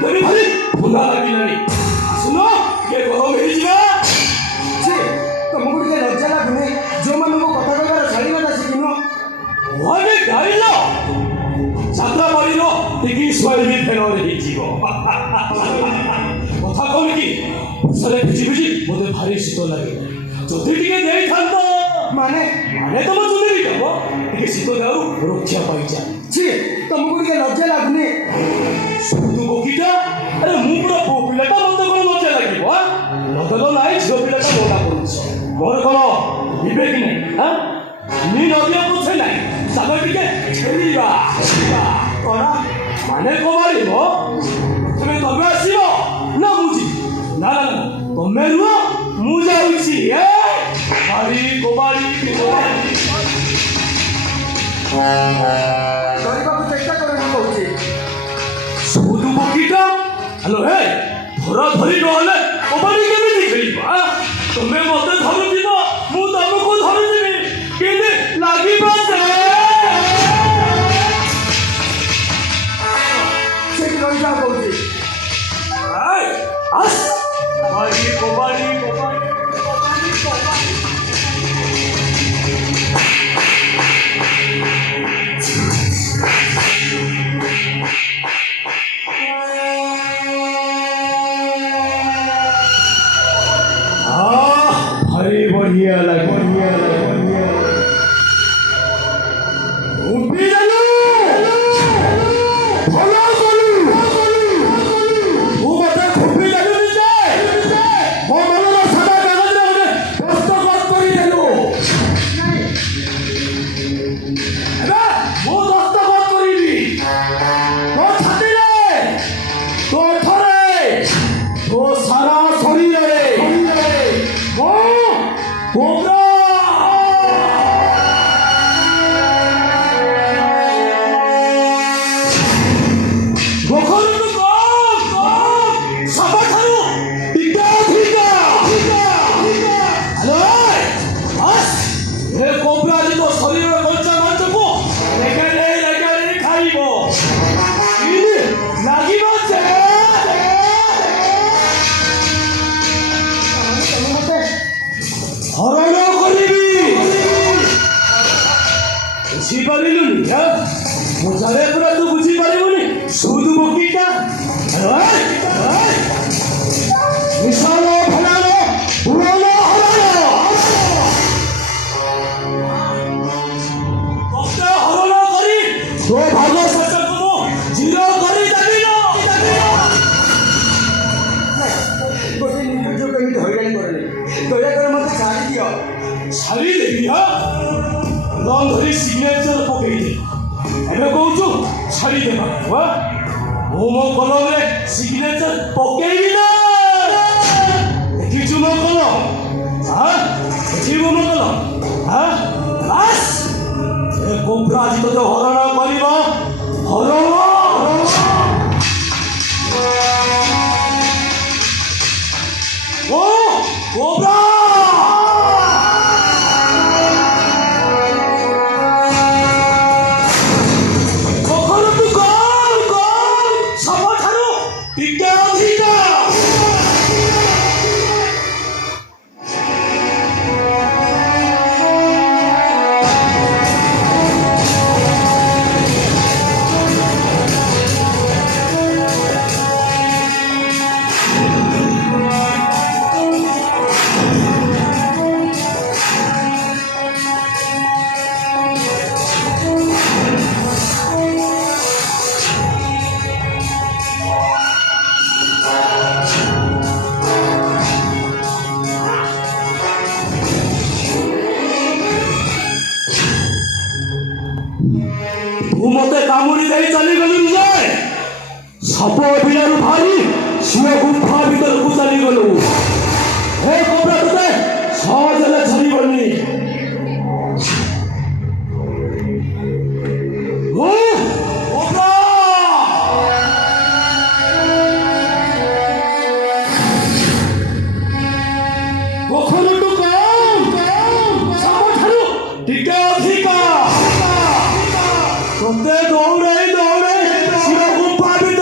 ଭିତରେ ଭାରି ଥଣ୍ଡା ଲାଗିଲାଣି ଆସୁନ ଟିକେ ଗରମ ହେଇଯିବା। ତମକୁ ଟିକେ ଲଜ୍ଜା ଲାଗୁନି ଯୋଉମାନଙ୍କୁ କଥା କହିବାର ଶୈଳୀଟା ଶିଖିନ? ଘରେ ଗାଇଲ ଯାତ୍ରା ପରିର ଟିକେ ଶୈଳୀ ଫେରରେ ହେଇଯିବ। କଥା କଣ କି ବର୍ଷାରେ ଭିଜି ଭିଜି ମୋତେ ଭାରି ଶୀତ ଲାଗେ ଯଦି ଟିକେ ଦେଇଥାନ୍ତ ମାନେ ତମ ଚୁନେରି ଦେବ ଟିକେ ଶୀତ ଦାଉରୁ ରକ୍ଷା ପାଇଯା। ତମକୁ ଟିକେ ଲଜ୍ଜା ଲାଗୁନି? ଶୁଣୁ ବଗିଚା ଆରେ ମୁଁ ପୁରା ପୁଅ ପିଲାଟା ମତେ କଣ ଲଜ୍ଜା ଲାଗିବ? ଲଗଲ ନାହିଁ ଝିଅ ପିଲାଟା ମନା କରୁଛ ମୋର କଣ ବିବେକ ନାହିଁ? ନି ନଦିଆ ପଛେ ନାହିଁ ଚାଲ ଟିକେ ଖେଳିବା। କଣ ମାନେ କମାଳିବ ତମେ ତମେ ଆସିବ ନା ମୁଁ ଯିବି? ନା ନା ନା ତମେ ରୁହ ମୁଁ ଯାଉଛି। କବାଡ଼ି କବାଡ଼ି କରିବାକୁ ଚେଷ୍ଟା କରେ ମୁଁ କହୁଛି। ଶୁଣୁ ବଗିଚା ହ୍ୟାଲୋ ହେ ଧରା ଧରି ନହେଲେ କବାଡ଼ି କେମିତି ଖେଳିବା? ତମେ ମତେ ଧରୁଥିବ ମୁଁ ତମକୁ ଧରୁଥିବି କେମିତି ଲାଗିବ? ସେଠି ରହିଯାଅ କହୁଛି। କବାଡ଼ି କବାଡ଼ି କବାଡ଼ି କବାଡ଼ି କବାଡ଼ି भारी बढ़िया लगे बढ़िया लगे बढ़िया उठी चलो भला बोलू वो बता खुपी लगू जाए वो मनला सदा कागज रे ओने दस्तखत करी देलु एबा वो दस्तखत करीबी तो छाती रे तो थरे तो सारा शरीर रे कोबरा गोखरू को सबठारु टिका टिका हेलो बस ए कोबरा जी तो शरीर कच्चा मांस को लेके खाइबो इनी लागिबो जे हरण करिबी बुझिपारिलुनि मजारे पूरा तू बुझिपारिबुनि सुदु बगीटा विशाल फलाल पुराण हरण कष्ट हरण करी तो भाग सचकमो जीरो करी देबिनो ଗୋଟେ ନିଜ କେମିତି ହଇରାଣ କରେନି ଦୟାକରି ମତେ ଛାଡ଼ି ଦିଅ। ଛାଡ଼ି ଦେବି? ଲନ୍ ଧରି ସିଗ୍ନେଚର ପକେଇଦେ ଏବେ କହୁଛୁ ଛାଡ଼ି ଦେବାକୁ? ମୁଁ ମୋ କଲମରେ ସିଗ୍ନେଚର ପକେଇବି ନା? ଦେଖିଛୁ ମୋ କଲମ? ଦେଖିବୁ ମୋ କଲମ? ବାସ୍ ଏ କୋବ୍ରା ଆଜି ତୋତେ ହରଣ କରିବ ହରଣ। କୋବ୍ରା तू मते कामुड़ी दे चली गलु जे साप बिलारू भारी सिंह गुफा भीतर को चली गलु। हे कोब्रा तते सहजले छरिबनी ओ कोब्रा कोखरु टु कम साप ठारू टिके अधिका तोते दौड़े दौड़े सिंह गुफा भीतर